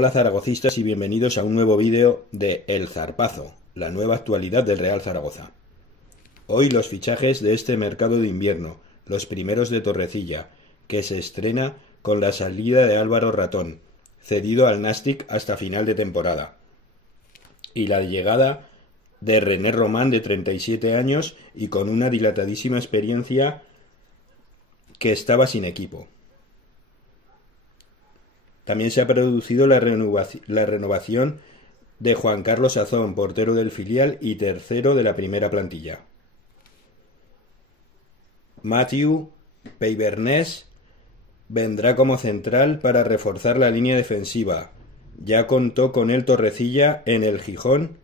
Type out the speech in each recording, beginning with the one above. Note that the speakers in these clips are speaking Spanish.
Hola zaragocistas y bienvenidos a un nuevo vídeo de El Zarpazo, la nueva actualidad del Real Zaragoza. Hoy los fichajes de este mercado de invierno, los primeros de Torrecilla, que se estrena con la salida de Álvaro Ratón, cedido al Nàstic hasta final de temporada, y la llegada de René Román, de 37 años y con una dilatadísima experiencia, que estaba sin equipo. También se ha producido la renovación de Juan Carlos Azón, portero del filial y tercero de la primera plantilla. Mathieu Peivernès vendrá como central para reforzar la línea defensiva. Ya contó con él Torrecilla en el Gijón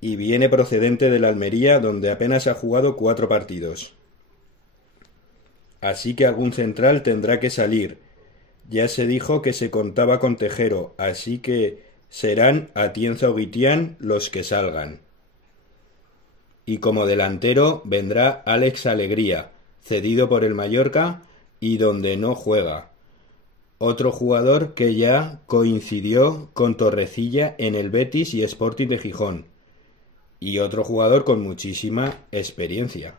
y viene procedente de la Almería, donde apenas ha jugado 4 partidos. Así que algún central tendrá que salir. Ya se dijo que se contaba con Tejero, así que serán Atienza o Guitián los que salgan. Y como delantero vendrá Alex Alegría, cedido por el Mallorca y donde no juega. Otro jugador que ya coincidió con Torrecilla en el Betis y Sporting de Gijón. Y otro jugador con muchísima experiencia.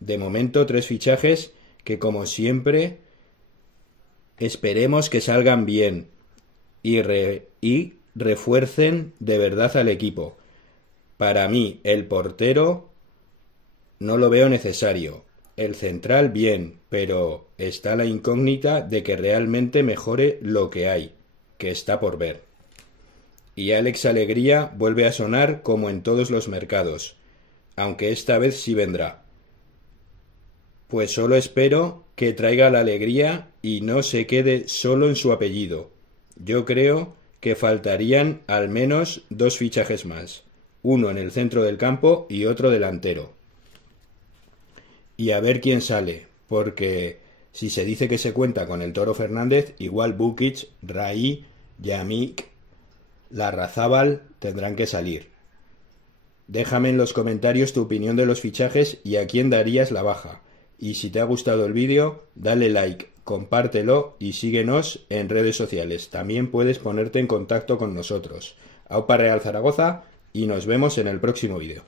De momento 3 fichajes que, como siempre, esperemos que salgan bien y refuercen de verdad al equipo. Para mí, el portero no lo veo necesario. El central bien, pero está la incógnita de que realmente mejore lo que hay, que está por ver. Y Alex Alegría vuelve a sonar como en todos los mercados, aunque esta vez sí vendrá. Pues solo espero que traiga la alegría y no se quede solo en su apellido. Yo creo que faltarían al menos 2 fichajes más, uno en el centro del campo y otro delantero. Y a ver quién sale, porque si se dice que se cuenta con el Toro Fernández, igual Bukic, Raí, Yamik, Larrazábal tendrán que salir. Déjame en los comentarios tu opinión de los fichajes y a quién darías la baja. Y si te ha gustado el vídeo, dale like, compártelo y síguenos en redes sociales. También puedes ponerte en contacto con nosotros. Aupa Real Zaragoza y nos vemos en el próximo vídeo.